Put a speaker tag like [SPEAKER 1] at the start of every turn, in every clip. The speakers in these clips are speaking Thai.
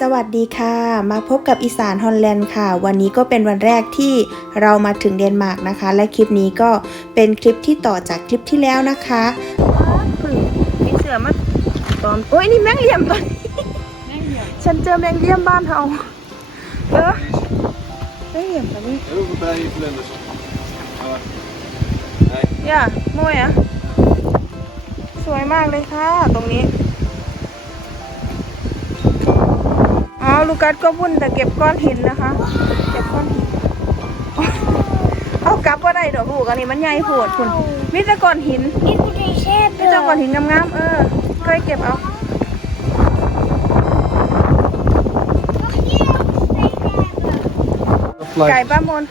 [SPEAKER 1] สวัสดีค่ะ มาพบกับอีสานฮอลแลนด์ค่ะ วันนี้ก็เป็นวันแรกที่เรามาถึงเดนมาร์กนะคะ และคลิปนี้ก็เป็นคลิปที่ต่อจากคลิปที่แล้วนะคะพึ่งมีเสือมันตอมโอ้ยนี่แมงเหลี่ยมตัวนี้ฉันเจอแมงเหลี่ยมบ้านเราเออแมงเหลี่ยมตัวนี้
[SPEAKER 2] Over bij je vlinders. Ah. Nee.
[SPEAKER 1] ย่าโมยอะสวยมากเลยค่ะ ตรงนี้ ลูกัสก็วุ่นแต่เก็บก้อนหินนะคะ เก็บก้อนหิน เอากลับว่าได้ดอกลูกอันนี้มันใหญ่โผดคุณมีแต่ก้อนหิน
[SPEAKER 3] Ik moet deze
[SPEAKER 1] มีแต่ก้อน
[SPEAKER 3] hebben.
[SPEAKER 1] หินงามๆเออเคยเก็บเอา
[SPEAKER 2] Dat
[SPEAKER 1] ไก่
[SPEAKER 2] blijft.
[SPEAKER 1] ป้ามน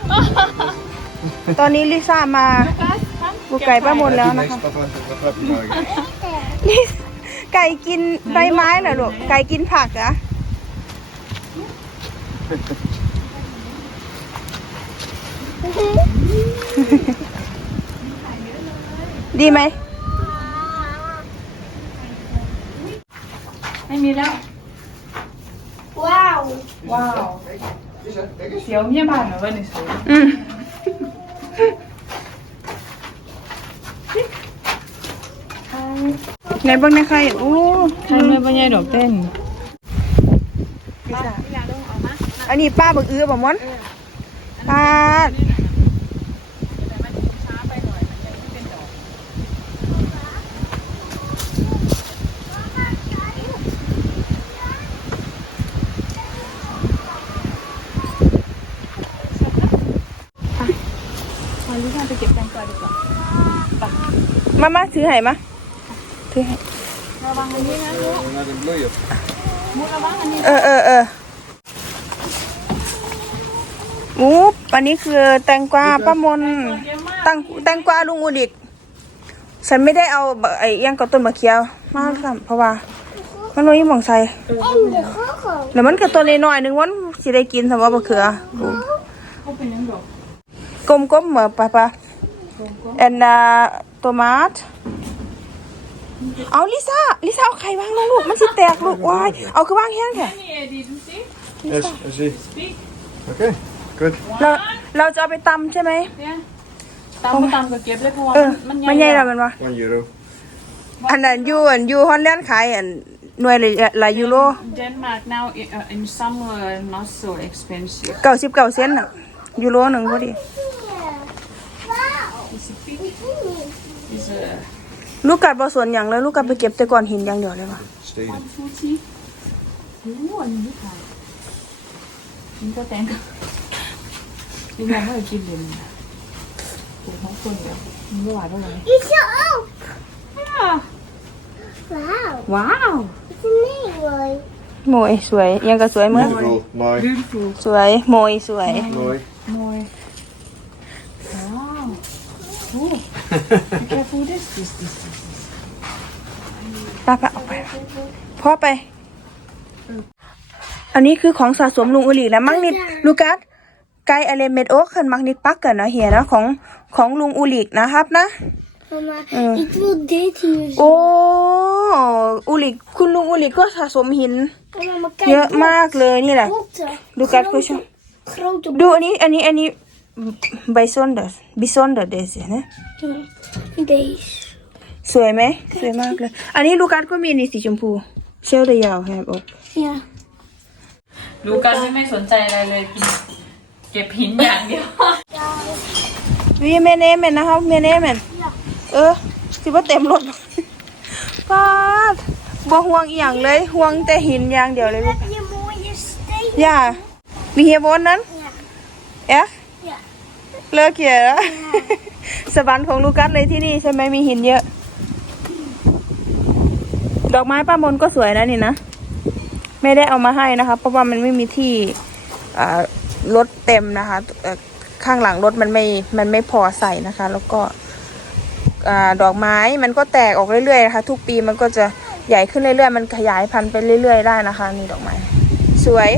[SPEAKER 1] ตอนนี้ลิซ่ามาบุกไก่ป้ามนแล้ว
[SPEAKER 2] Doe
[SPEAKER 1] นะคะ
[SPEAKER 2] niks, papa. Dat heb je nou.
[SPEAKER 1] ลิไก่กินใบไม้เหรอลูก ไก่กินผักเหรอะ ดีไหม
[SPEAKER 4] ไม่มีแล้ว
[SPEAKER 3] Wauw.
[SPEAKER 4] ว้าว เสียวเมียบ้านเหรอวะนี่สู
[SPEAKER 1] อืมไหนบ้างนะใครโอ้
[SPEAKER 4] ใช่ไม่ปัญญาดอกเต้น
[SPEAKER 1] ลิซ่า อันนี้ป้าบักเอื้อบ่มอนป้าดมามาถือให้มาถือให้
[SPEAKER 2] Naar de bloeien.
[SPEAKER 1] เออเออเออ หมูอันนี้คือแตงกวาป้ามนแตงแตงกวาลุงอุดิกฉันไม่ได้เอาบะไอ้เอี้ยงกับต้นมะเขียวมาทำเพราะว่า มันไม่มีหมองใส่
[SPEAKER 3] En de gogo.
[SPEAKER 1] แล้วมันกับตัวน้อยๆหนึงวันสิได้กินสำหรับบะเขือ
[SPEAKER 4] เขาเป็นยังดอก
[SPEAKER 1] กลมๆเหมือนปะปะแอนนาโตมาตเอาลิซ่าลิซ่าเอาไข่วางลงลูกมันสิแตกลูกวายเอาคือวางแห้งแค่
[SPEAKER 4] นี่เอดีดูสิ
[SPEAKER 2] Yes, I see. Oké, goed.
[SPEAKER 1] เราเราจะเอาไปตำใช่ไหม
[SPEAKER 4] เนี่ยตามก็ตามก็เก็บเลยเพราะว่า
[SPEAKER 1] เออ
[SPEAKER 4] มัน
[SPEAKER 1] มันใหญ่แล้วมันวะ
[SPEAKER 2] One euro.
[SPEAKER 1] อันนั้นยูอันยูฮอนแลนด์ขายอันหน่วยละละยูโร
[SPEAKER 4] เดนมาร์ก now uh, in summer not so expensive
[SPEAKER 1] เก้าสิบเก้าเซนต์น่ะยูโรหนึ่งพอดี
[SPEAKER 4] is a big is a
[SPEAKER 1] ลูกกัดบอส่วนอย่างเลยลูกกัดไปเก็บแต่ก่อนหินอย่างเดียวเลยวะ
[SPEAKER 2] Stenen.
[SPEAKER 4] fruity โอ้อันนี้ไม่ขายกินก็แตง ก็ยังไม่ได้กินเลยนะปลูกของคนเดียวมันไม่หวานเท่าไหร่
[SPEAKER 3] Is je ook?
[SPEAKER 4] อะ
[SPEAKER 3] Wauw.
[SPEAKER 4] ว้าว
[SPEAKER 3] Wat een nee mooi.
[SPEAKER 1] โมยสวย ยังก็สวยเหมือน
[SPEAKER 2] Beautiful. Mooi.
[SPEAKER 4] beautiful
[SPEAKER 1] สวยโมยสวย
[SPEAKER 2] Mooi.
[SPEAKER 4] มวยว้าวโอ้ be careful this this this this
[SPEAKER 1] ป้าป้าเอาไปพ่อไป อันนี้คือของสะสมลุงอุลีแล้วมังนิดลูกัส ไกอะไรเม็ดโอ๊กขันมังนิดปักกันเนาะเฮียนะของของลุงอุลีกนะครับนะ
[SPEAKER 3] Mama,
[SPEAKER 1] Eh.
[SPEAKER 3] ik wil dit hier zien.
[SPEAKER 1] โอ้อุลิกคุณลุงอุลิกก็สะสมหิน
[SPEAKER 3] En mama,
[SPEAKER 1] เยอะ
[SPEAKER 3] kijk.
[SPEAKER 1] มากเลยนี่แหละ
[SPEAKER 3] Grote.
[SPEAKER 1] ดูกัดก็ชอบ
[SPEAKER 3] Grote
[SPEAKER 1] ดูอันนี้อันนี้อันนี้ใบซอนเดอร์บิซอนเดอร์เดซนะ
[SPEAKER 3] botten. Deze.
[SPEAKER 1] สวยไหมสวยมากเลย อันนี้ลูกัสก็มีนี่สีชมพู เชลเดยาวแฮมอก
[SPEAKER 3] Ja.
[SPEAKER 4] ดูกันไม่ไม่สนใจอะไรเลยกิน เก็บหินอย่างเดียว
[SPEAKER 1] วีเมเนเมนนะครับเมเนเมนเออสิว่าเต็มรถป้าดบ่ห่วงอีหยังเลยห่วงแต่หินอย่างเดียวเลยลูก
[SPEAKER 3] Heb je mooie steen?
[SPEAKER 1] ย่ามีเฮียบนนั้น
[SPEAKER 3] Ja.
[SPEAKER 1] เอ๊ะ
[SPEAKER 3] Ja.
[SPEAKER 1] เลิกเขียนแล้วสวรรค์ของลูกัสเลยที่นี่ใช่ไหมมีหินเยอะ ดอกไม้ป้ามนก็สวยนะนี่นะ ไม่ได้เอามาให้นะคะเพราะว่ามันไม่มีที่อ่า รถเต็มนะคะข้างหลังรถมันไม่มันไม่พอใส่นะคะ แล้วก็ดอกไม้มันก็แตกออกเรื่อยๆนะคะ ทุกปีมันก็จะใหญ่ขึ้นเรื่อยๆ มันขยายพันธุ์ไปเรื่อยๆ ได้นะคะ นี่ดอกไม้ สวย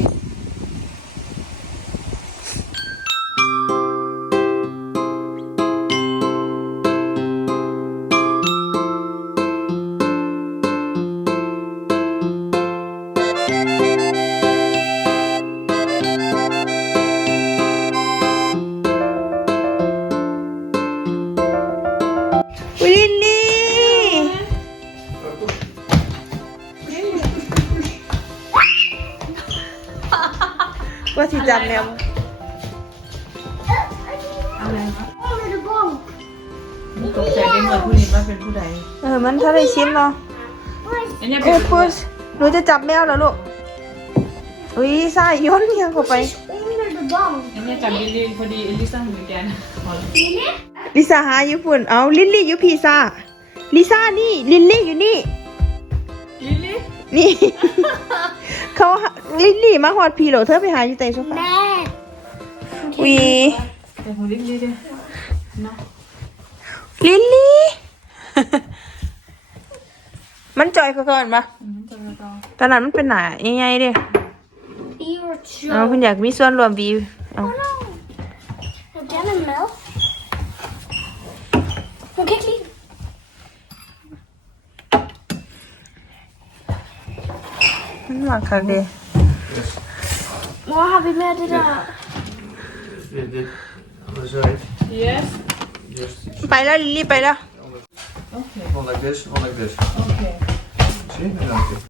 [SPEAKER 1] ว่าสิจับแนว
[SPEAKER 4] อะไรวะมันตกใจได้หมดผู้นี้ว่าเป็นผู้ใด
[SPEAKER 1] เออมันถ้าได้ชิมเนาะ
[SPEAKER 4] อันนี้
[SPEAKER 1] เอ้
[SPEAKER 4] เป็น
[SPEAKER 1] ยพุชหนูจะจับแมวเหรอลูกอุ้ยซ่าโย้อนเงี้ยเข้าไป
[SPEAKER 3] Onder de bank.
[SPEAKER 4] อันนี้จับลิลลี่พอดีเอลิซ่าเหมือนกันพอแล้ว
[SPEAKER 1] ลิซ่าหาอยู่ปุ่นเอาลิลลี่อยู่พีซ่าลิซ่านี่ลิลลี่อยู่นี่
[SPEAKER 4] ลิลลี่
[SPEAKER 1] นี่ เขาหาลิลลี่มาหอดพี่เหรอเธอไปหาอยู่ใต้โซฟา
[SPEAKER 3] Nee.
[SPEAKER 1] วี
[SPEAKER 4] แต่ของลิลลี่ด้วยเนาะ
[SPEAKER 1] ลิลลี่มันจอยเขาก่อนปะ
[SPEAKER 4] อืมจะมาต่อ
[SPEAKER 1] ตอนนั้นมันเป็นหนายังไงเด้
[SPEAKER 3] Biertje.
[SPEAKER 1] เอาคุณอยากมีส่วนรวมวีเอา
[SPEAKER 3] Heb jij een melk?
[SPEAKER 1] มันหวานคักเด้
[SPEAKER 3] Maar heb je met dit aan?
[SPEAKER 2] Dit, dit. Andere side.
[SPEAKER 4] yes
[SPEAKER 2] Just
[SPEAKER 1] ไปแล้วลิลลี่ไปแล้ว
[SPEAKER 4] โอเค
[SPEAKER 2] one like this, one like this.
[SPEAKER 4] โอเค
[SPEAKER 2] See? En dan dit.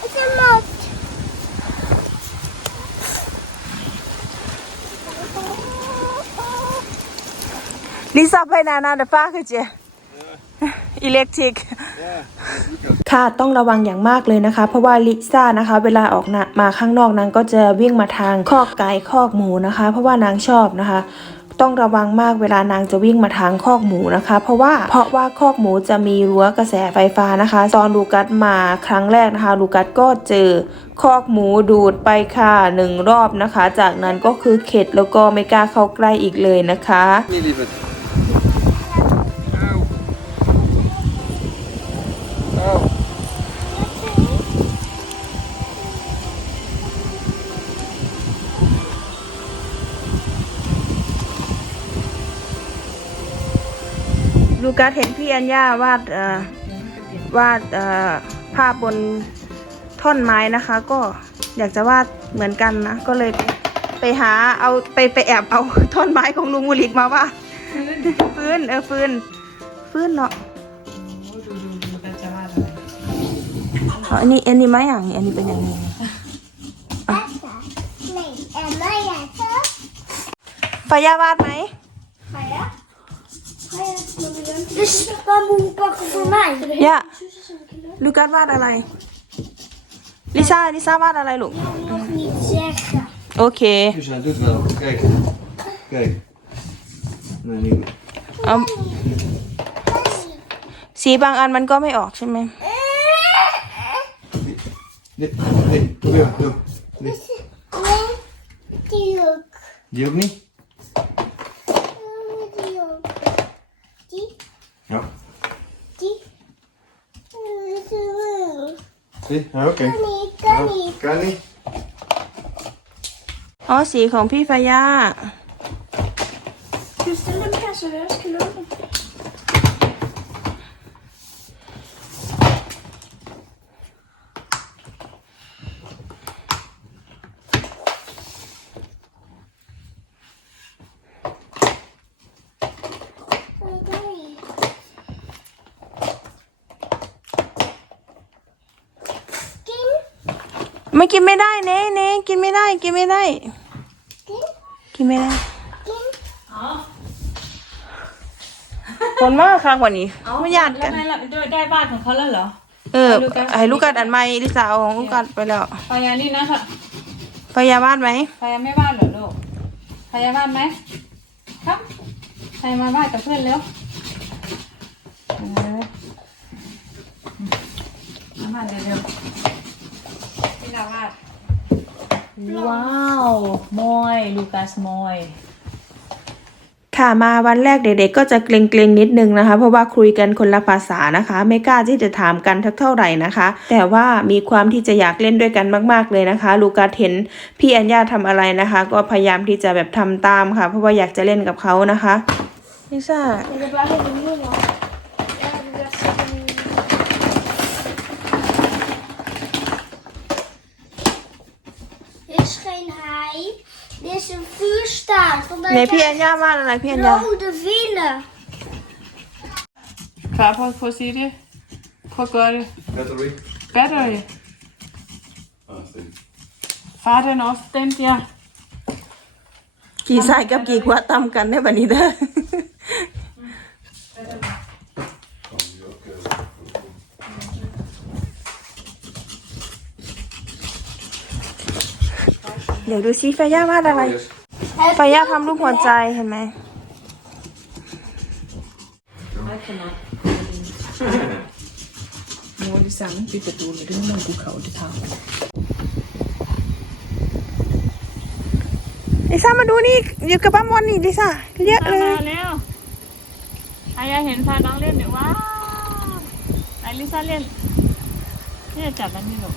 [SPEAKER 3] Het is een mat.
[SPEAKER 1] ลิซ่าไอเจอิเล็กทริกค่ะต้องระวังอย่างมากเลยนะคะ เพราะว่าลิซ่านะคะ เวลาออกนะมาข้างนอกนางก็จะวิ่งมาทางคอกไก่คอกหมูนะคะ เพราะว่านางชอบนะคะต้องระวังมากเวลานางจะวิ่งมาทางคอกหมูนะคะ เพราะว่าเพราะว่าคอกหมูจะมีรั้วกระแสไฟฟ้านะคะ ตอนลูกัสมาครั้งแรกนะคะ ลูกัสก็เจอคอกหมูดูดไปค่ะหนึ่งรอบนะคะ จากนั้นก็คือเข็ดแล้วก็ไม่กล้าเข้าใกล้อีกเลยนะคะ กัสเห็นพี่อัญญาวาดเอ่อวาดเอ่อภาพบนท่อนไม้นะคะ ก็อยากจะวาดเหมือนกันนะ ก็เลยไปหาเอาไปไปแอบเอาท่อนไม้ของลุงมุลิกมาวาดฟื้นเออฟื้นฟื้นเนาะ
[SPEAKER 4] โอ้ดูดูดูกันจะว่าอะไร
[SPEAKER 1] เอาอันนี้อันนี้ไม้อย่างนี้อันนี้เป็นอย่างนี้
[SPEAKER 3] Nee, en Maya toch?
[SPEAKER 1] ฟายาวาดไหม
[SPEAKER 3] Maya? Dus dan moet je pakken voor mij.
[SPEAKER 1] ย่าลูกัสวาดอะไรลิซ่าลิซ่าวาดอะไรลูก
[SPEAKER 3] Nog niet zeggen.
[SPEAKER 1] โอเค
[SPEAKER 2] Dus hij doet wel. Kijk. Kijk. Nee, niet goed.
[SPEAKER 1] เอาสีบางอันมันก็ไม่ออกใช่ไหม
[SPEAKER 2] Dit, dit. Probeer. Doe. Dit.
[SPEAKER 3] Nee, die ook.
[SPEAKER 2] Die ook niet?
[SPEAKER 3] Die ook. Die,
[SPEAKER 2] Ja.
[SPEAKER 3] die.
[SPEAKER 2] Zie? Ja, oké.
[SPEAKER 3] Kan niet, kan
[SPEAKER 2] Ja,
[SPEAKER 3] niet.
[SPEAKER 2] Kan niet.
[SPEAKER 1] อ๋อสีของพี่ฟายา ไม่กินไม่ได้เน่เน่กินไม่ได้ กินไม่ได้
[SPEAKER 3] Kim,
[SPEAKER 1] กินไม่ได้
[SPEAKER 3] Kim.
[SPEAKER 4] อ๋อ
[SPEAKER 1] คนมากค่ะกว่านี้ไม่ญาติ
[SPEAKER 4] แล้
[SPEAKER 1] กั
[SPEAKER 4] วนไงล่ะได้ได้บ้านของเขาแล้วเหรอ
[SPEAKER 1] เออ
[SPEAKER 4] ให้ลูกกัด
[SPEAKER 1] ให้ลูกกัดอันใหม่ลิสาเอาของลูกกัดไปแล้ว
[SPEAKER 4] พยานี่นะค่ะ
[SPEAKER 1] ฟายาบ้านไหม
[SPEAKER 4] พยาไม่บ้านเหรอลูกพยาบ้านไหมครับพยามาบ้านกับเพื่อนเร็วเออมาบ้านเร็วๆ พี่ลาวาดว้าวมอยลูกัสมอย
[SPEAKER 1] ค่ะมาวันแรกเด็กๆก็จะเกรงๆนิดนึงนะคะ เพราะว่าคุยกันคนละภาษานะคะ ไม่กล้าที่จะถามกันทักเท่าไหร่นะคะ แต่ว่ามีความที่จะอยากเล่นด้วยกันมากๆเลยนะคะ ลูกัสเห็นพี่อัญญาทำอะไรนะคะ ก็พยายามที่จะแบบทำตามค่ะ เพราะว่าอยากจะเล่นกับเขานะคะลิซ่า
[SPEAKER 3] vuurstaart. Want
[SPEAKER 1] ไหน
[SPEAKER 3] daar
[SPEAKER 1] พี่อัญญาวาดอะไรพี่อัญญา
[SPEAKER 3] zijn rode wielen.
[SPEAKER 4] ครับพอพอซีดิพอก่อน
[SPEAKER 2] Net erbij.
[SPEAKER 4] battery
[SPEAKER 2] Ah, see.
[SPEAKER 4] faden off den der
[SPEAKER 1] กี่สายกับกี่ขวดตำกันได้บันนี้ เด้อ
[SPEAKER 2] Kom, jag ska...
[SPEAKER 1] เดี๋ยวดูซิไฟย่าวาดอะไรไฟย่าทำรูปหัวใจเห็นไหม
[SPEAKER 4] โมดิสังปิดประตูเลยถึงมองกูเขาที่เท้า
[SPEAKER 1] ลิซ่ามาดูนี่อยู่กับป้ามอนนี่ลิซ่าเยอะเลย
[SPEAKER 4] มาแล้วอายาเห็นพาน้องเล่นเดี๋ยวว้าวไหนลิซ่าเล่นนี่จะจับมันนี่หรอก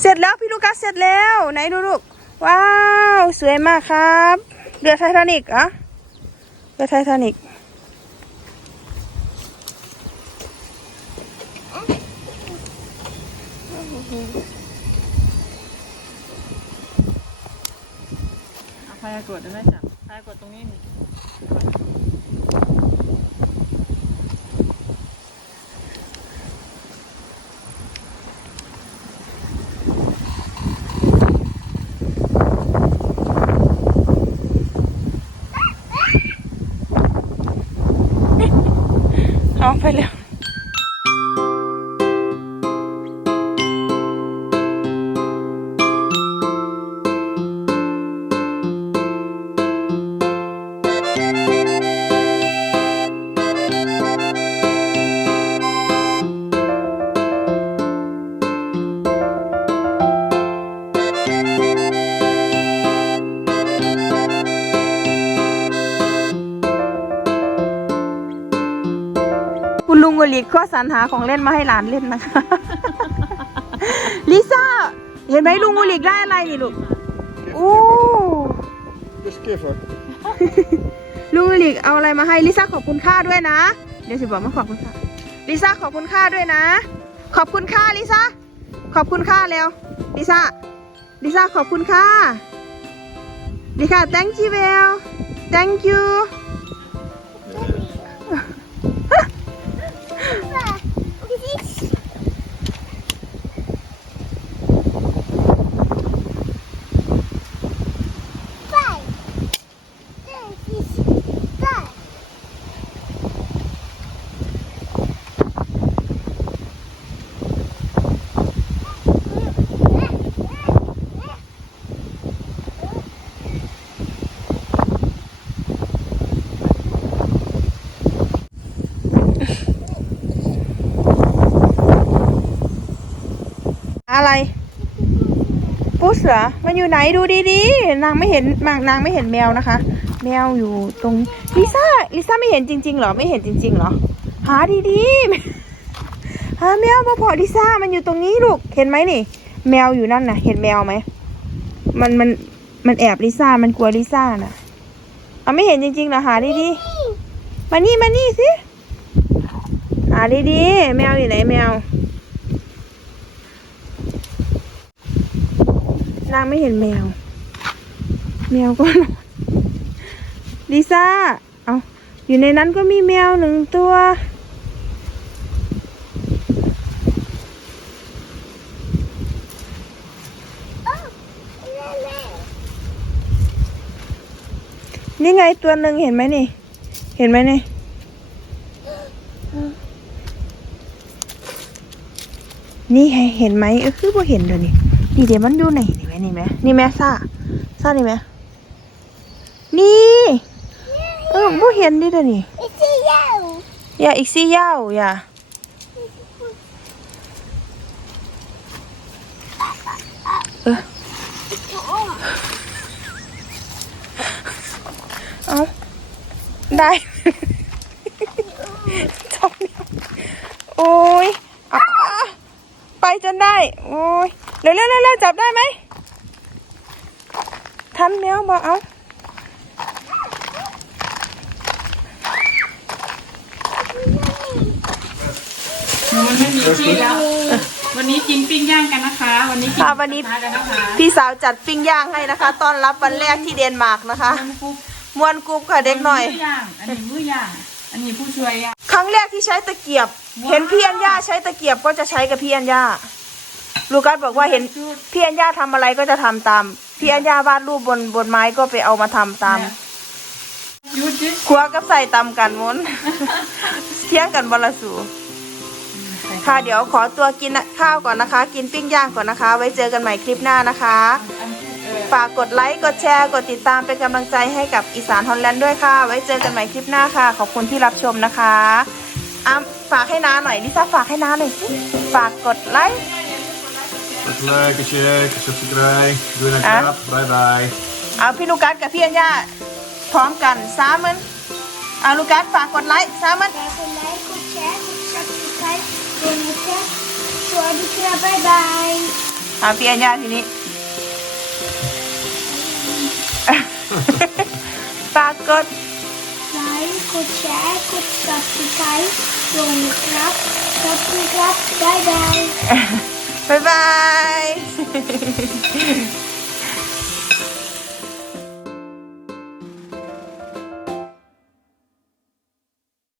[SPEAKER 1] เสร็จแล้วพี่ลูกัสเสร็จแล้วไหนดูลูกว้าว สวยมากครับเรือไททานิกอะเรือไททานิก
[SPEAKER 4] อาพายกดได้ไหมจับพายกดตรงนี้
[SPEAKER 1] ก็สรรหาของเล่นมาให้หลานเล่นนะคะ ลิซ่า เห็นไหมลุงวลีได้อะไรนี่ลูกโอ้
[SPEAKER 2] Det ska jag få.
[SPEAKER 1] ลุงวลีเอาอะไรมาให้ลิซ่าขอบคุณค่าด้วยนะ เดี๋ยวสิบอกมาขอบคุณค่าลิซ่าขอบคุณค่าด้วยนะ ขอบคุณค่าลิซ่า ขอบคุณค่าเร็วลิซ่า ลิซ่าขอบคุณค่าลิซ่า thank you well thank you อะไร ปุ๊ สเหรอมันอยู่ไหนดูดีๆ นางไม่เห็นนางนางไม่เห็นแมวนะคะ แมวอยู่ตรงลิซ่าลิซ่าไม่เห็นจริงๆเหรอไม่เห็นจริงๆเหรอหาดีๆหาแมวมาพอลิซ่ามันอยู่ตรงนี้ลูกเห็นไหมนี่ แมวอยู่นั่นน่ะเห็นแมวไหมมันมันมันแอบลิซ่ามันกลัวลิซ่าน่ะเอาไม่เห็นจริงๆเหรอหาดีๆมานี่มานี่สิหาดีๆแมวอยู่ไหนแมวางไม่เห็นแมว แมวก็นอนลิซ่า เอาอยู่ในนั้นก็มีแมวหนึ่งตัว นี่ไงตัวหนึ่งเห็นไหมนี่ เห็นไหมนี่นี่เห็นไหมเออคือพอเห็นเดี๋ยวนี้นี่เดี๋ยวมันอยู่ไหน นี่ไหมนี่ไหมนี่ไหมซ่าซ่านี่ไหมนี่เออพอเห็นดิเดี๋ยวนี้อย่าอีกซี่ยาวอย่าเออเอาได้จบแล้วโอ้ยอะไปจนได้ โอ้ยเร็วเร็วเร็วเร็วจับได้ไหม ทันแล้วบอกเอา
[SPEAKER 4] มันไม่มีที่แล้ว วันนี้กินปิ้งย่างกันนะคะ วันนี้กิน
[SPEAKER 1] ค่ะวันนี้
[SPEAKER 4] หมูกระทะกันนะคะ
[SPEAKER 1] พี่สาวจัดปิ้งย่างให้นะคะ ต้อนรับวันแรกที่เดนมาร์กนะคะ
[SPEAKER 4] มันกุ๊บ
[SPEAKER 1] มวนกรุ๊ปค่ะเด็กหน่อย
[SPEAKER 4] มือย่าง อันนี้มือย่างอันนี้ผู้ช่วยย่าง
[SPEAKER 1] ครั้งแรกที่ใช้ตะเกียบ
[SPEAKER 4] ว้าว
[SPEAKER 1] เห็นพี่อัญญาใช้ตะเกียบก็จะใช้กับพี่อัญญาลูกัสบอกว่าเห็นพี่อัญญาทำอะไรก็จะทำตาม พี่อัญญาวาดรูปบนบนไม้ก็ไปเอามาทำตาม
[SPEAKER 4] หยุดดิ
[SPEAKER 1] ครัวกับใส่ตำกันมุนเที่ยงกันบลสูค่ะเดี๋ยวขอตัวกินข้าวก่อนนะคะ กินปิ้งย่างก่อนนะคะ ไว้เจอกันใหม่คลิปหน้านะคะ
[SPEAKER 4] อันเออ
[SPEAKER 1] ฝากกดไลค์กดแชร์ กดติดตามเป็นกำลังใจให้กับอีสานฮอลแลนด์ด้วยค่ะ ไว้เจอกันใหม่คลิปหน้าค่ะ ขอบคุณที่รับชมนะคะอ้าฝากให้น้าหน่อยลิซ่าฝากให้น้าหน่อยสิฝากกดไลค์
[SPEAKER 2] Wat leuk als je subscribe. Doe een
[SPEAKER 1] Ah.
[SPEAKER 2] knap. Bye bye.
[SPEAKER 1] เอาพี่ลูกัสกับพี่อัญญาพร้อมกันสามมันเอาลูกัสฝากกดไลค์สามมัน
[SPEAKER 3] Kijk een like, een share, een subscribe. Doneren. Sorry, bye bye.
[SPEAKER 1] เอาพี่อัญญาทีนี้ ฝากกด
[SPEAKER 3] Like, een share, een subscribe. Doneren. Subscribe. Bye bye.
[SPEAKER 1] บ๊ายบาย 拜拜。